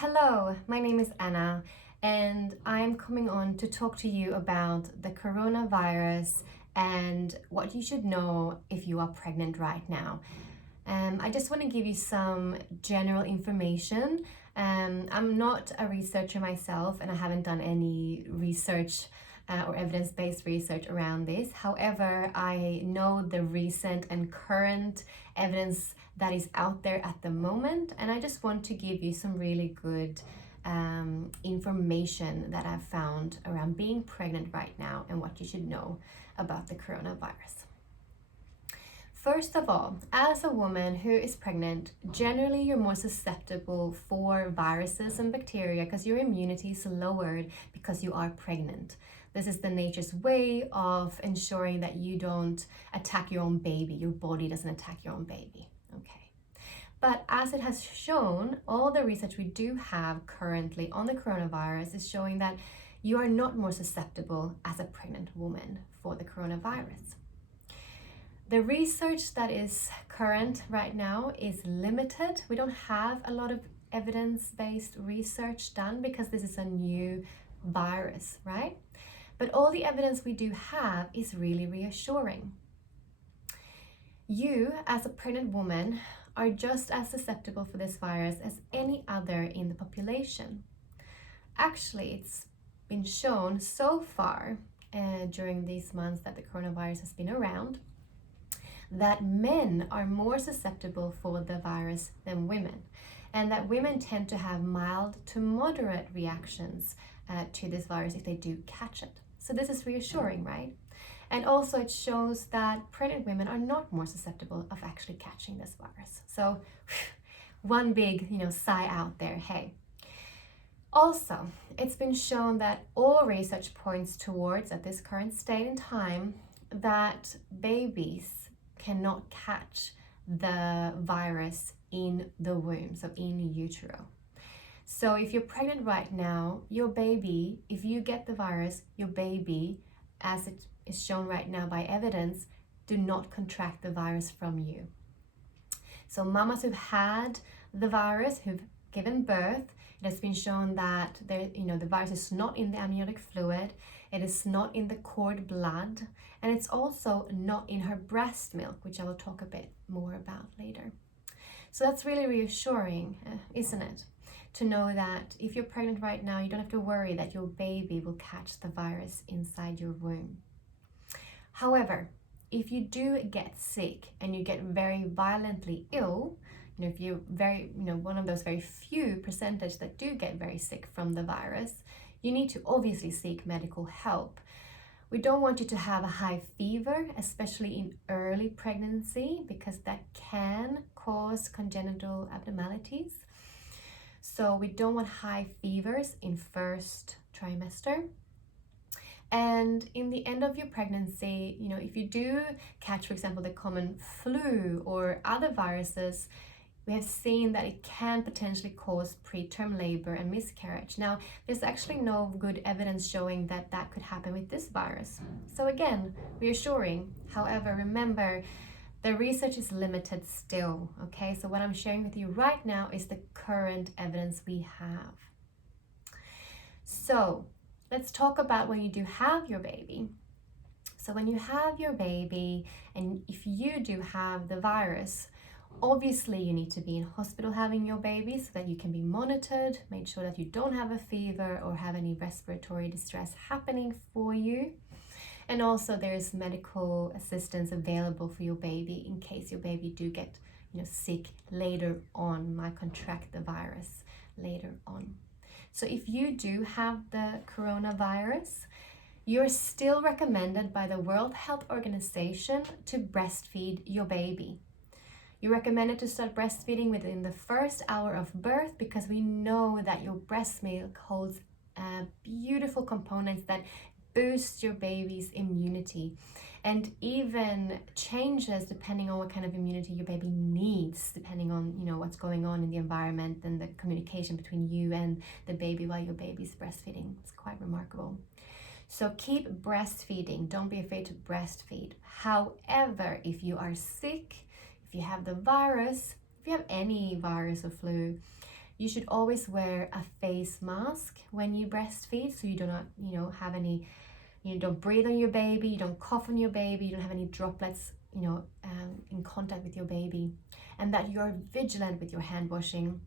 Hello, my name is Anna, and I'm coming on to talk to you about the coronavirus and what you should know if you are pregnant right now. I just want to give you some general information. I'm not a researcher myself, and I haven't done any research or evidence-based research around this. However, I know the recent and current evidence that is out there at the moment, and I just want to give you some really good information that I've found around being pregnant right now and what you should know about the coronavirus. First of all, as a woman who is pregnant, generally you're more susceptible for viruses and bacteria because your immunity is lowered because you are pregnant. This is the nature's way of ensuring that you don't attack your own baby, your body doesn't attack your own baby. Okay. But as it has shown, all the research we do have currently on the coronavirus is showing that you are not more susceptible as a pregnant woman for the coronavirus. The research that is current right now is limited. We don't have a lot of evidence-based research done because this is a new virus, right? But all the evidence we do have is really reassuring. You, as a pregnant woman, are just as susceptible for this virus as any other in the population. Actually, it's been shown so far during these months that the coronavirus has been around that men are more susceptible for the virus than women, and that women tend to have mild to moderate reactions to this virus if they do catch it. So this is reassuring, right? And also it shows that pregnant women are not more susceptible of actually catching this virus. So one big, sigh out there, hey. Also, it's been shown that all research points towards, at this current state in time, that babies cannot catch the virus in the womb, so in utero. So if you're pregnant right now, your baby, if you get the virus, your baby, as it is shown right now by evidence, do not contract the virus from you. So mamas who've had the virus, who've given birth, it has been shown that the virus is not in the amniotic fluid, it is not in the cord blood, and it's also not in her breast milk, which I will talk a bit more about later. So that's really reassuring, isn't it? To know that if you're pregnant right now, you don't have to worry that your baby will catch the virus inside your womb. However, if you do get sick and you get very violently ill, if you're one of those very few percentage that do get very sick from the virus, you need to obviously seek medical help. We don't want you to have a high fever, especially in early pregnancy, because that can cause congenital abnormalities. So we don't want high fevers in first trimester. And in the end of your pregnancy, if you do catch, for example, the common flu or other viruses, we have seen that it can potentially cause preterm labor and miscarriage. Now, there's actually no good evidence showing that that could happen with this virus. So again, reassuring. However, remember, the research is limited still, okay? So what I'm sharing with you right now is the current evidence we have. So let's talk about when you do have your baby. So when you have your baby, and if you do have the virus, obviously you need to be in hospital having your baby so that you can be monitored, make sure that you don't have a fever or have any respiratory distress happening for you. And also there's medical assistance available for your baby in case your baby do get sick later on, might contract the virus later on. So if you do have the coronavirus, you're still recommended by the World Health Organization to breastfeed your baby. You're recommended to start breastfeeding within the first hour of birth because we know that your breast milk holds beautiful components that boost your baby's immunity and even changes depending on what kind of immunity your baby needs, depending on what's going on in the environment and the communication between you and the baby while your baby's breastfeeding. It's quite remarkable. So keep breastfeeding. Don't be afraid to breastfeed. However, if you are sick, if you have the virus, if you have any virus or flu, You should always wear a face mask when you breastfeed, so you do not, have any, don't breathe on your baby, you don't cough on your baby, you don't have any droplets, in contact with your baby, and that you're vigilant with your hand washing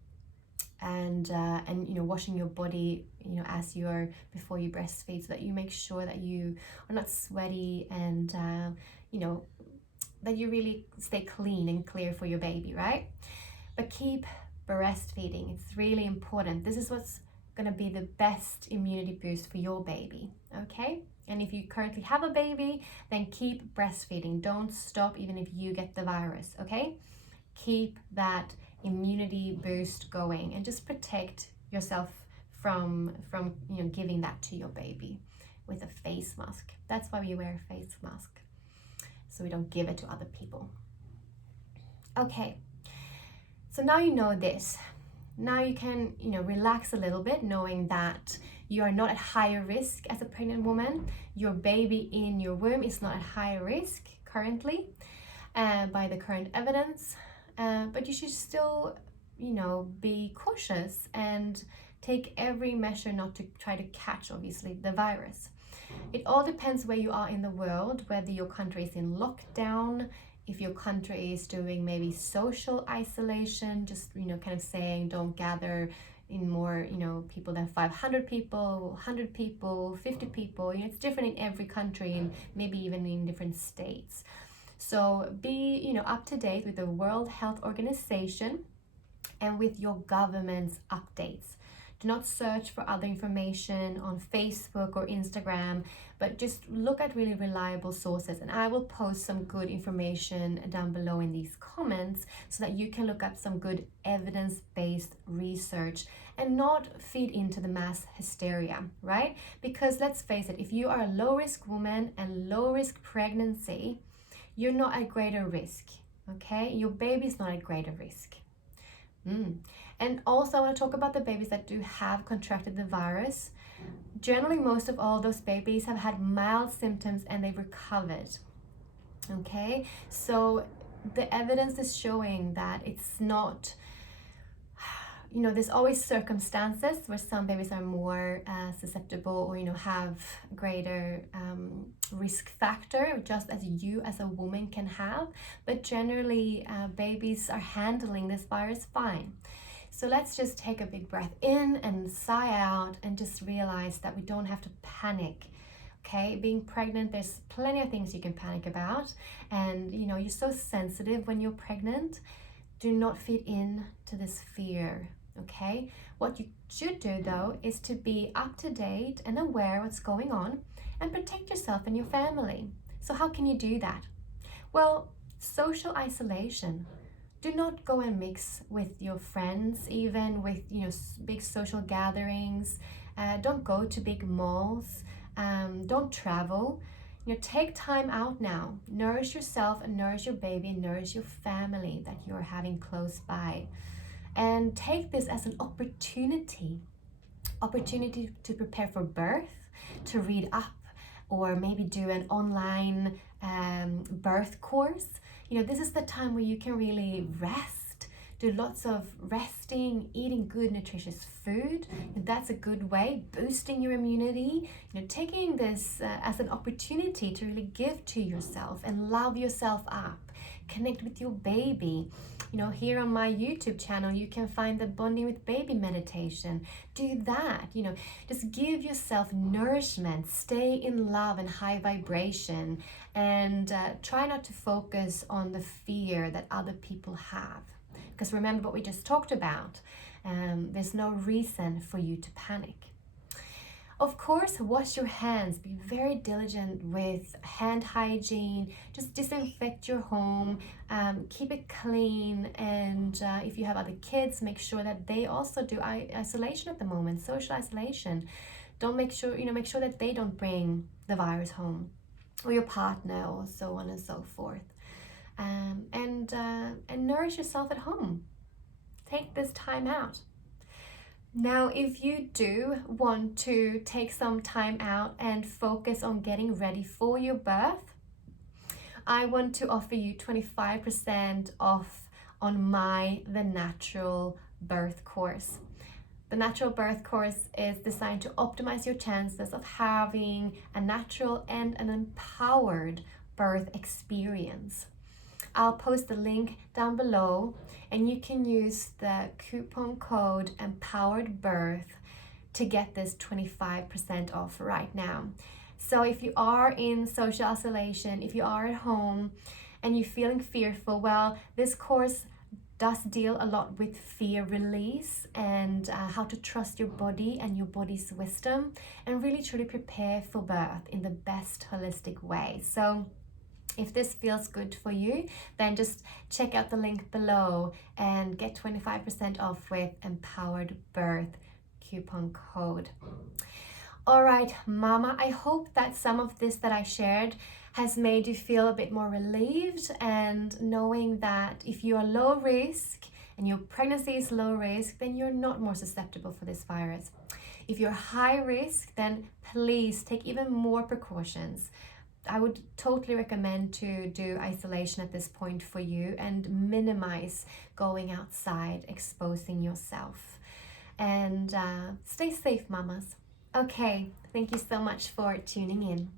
and washing your body, as you're before you breastfeed, so that you make sure that you are not sweaty and that you really stay clean and clear for your baby, right? But keep breastfeeding. It's really important. This is what's going to be the best immunity boost for your baby, okay? And if you currently have a baby, then keep breastfeeding. Don't stop even if you get the virus, okay? Keep that immunity boost going and just protect yourself from giving that to your baby with a face mask. That's why we wear a face mask, so we don't give it to other people. Okay, so now you know this. Now you can, relax a little bit, knowing that you are not at higher risk as a pregnant woman. Your baby in your womb is not at higher risk currently by the current evidence. But you should still, be cautious and take every measure not to try to catch, obviously, the virus. It all depends where you are in the world, whether your country is in lockdown, if your country is doing maybe social isolation, just, kind of saying don't gather in more, people than 500 people, 100 people, 50 people. It's different in every country and maybe even in different states. So be, up to date with the World Health Organization and with your government's updates. Do not search for other information on Facebook or Instagram, but just look at really reliable sources. And I will post some good information down below in these comments so that you can look up some good evidence-based research and not feed into the mass hysteria, right? Because let's face it, if you are a low-risk woman and low-risk pregnancy, you're not at greater risk, okay? Your baby's not at greater risk. And also I want to talk about the babies that do have contracted the virus. Generally, most of all those babies have had mild symptoms and they've recovered, okay? So the evidence is showing that it's not, there's always circumstances where some babies are more susceptible or, have greater risk factor, just as you as a woman can have. But generally, babies are handling this virus fine. So let's just take a big breath in and sigh out and just realize that we don't have to panic. Okay, being pregnant, there's plenty of things you can panic about. And, you're so sensitive when you're pregnant. Do not feed in to this fear. Okay, what you should do though is to be up to date and aware what's going on and protect yourself and your family. So how can you do that? Well, social isolation. Do not go and mix with your friends, even with big social gatherings. Don't go to big malls. Don't travel. Take time out now. Nourish yourself and nourish your baby and nourish your family that you're having close by. And take this as an opportunity to prepare for birth, to read up, or maybe do an online birth course. This is the time where you can really rest, do lots of resting, eating good nutritious food. That's a good way, boosting your immunity. Taking this as an opportunity to really give to yourself and love yourself up. Connect with your baby. Here on my YouTube channel, you can find the Bonding with Baby meditation. Do that, just give yourself nourishment, stay in love and high vibration, and try not to focus on the fear that other people have. Because remember what we just talked about, there's no reason for you to panic. Of course, wash your hands. Be very diligent with hand hygiene. Just disinfect your home. Keep it clean. And if you have other kids, make sure that they also do isolation at the moment, social isolation. Make sure that they don't bring the virus home, or your partner, or so on and so forth. And nourish yourself at home. Take this time out. Now, if you do want to take some time out and focus on getting ready for your birth, I want to offer you 25% off on the natural birth course. The natural birth course is designed to optimize your chances of having a natural and an empowered birth experience. I'll post the link down below, and you can use the coupon code EMPOWEREDBIRTH to get this 25% off right now. So if you are in social isolation, if you are at home and you're feeling fearful, well, this course does deal a lot with fear release and how to trust your body and your body's wisdom and really truly prepare for birth in the best holistic way. So if this feels good for you, then just check out the link below and get 25% off with Empowered Birth coupon code. All right, Mama, I hope that some of this that I shared has made you feel a bit more relieved, and knowing that if you are low risk and your pregnancy is low risk, then you're not more susceptible for this virus. If you're high risk, then please take even more precautions. I would totally recommend to do isolation at this point for you and minimize going outside, exposing yourself. And stay safe, mamas. Okay, thank you so much for tuning in.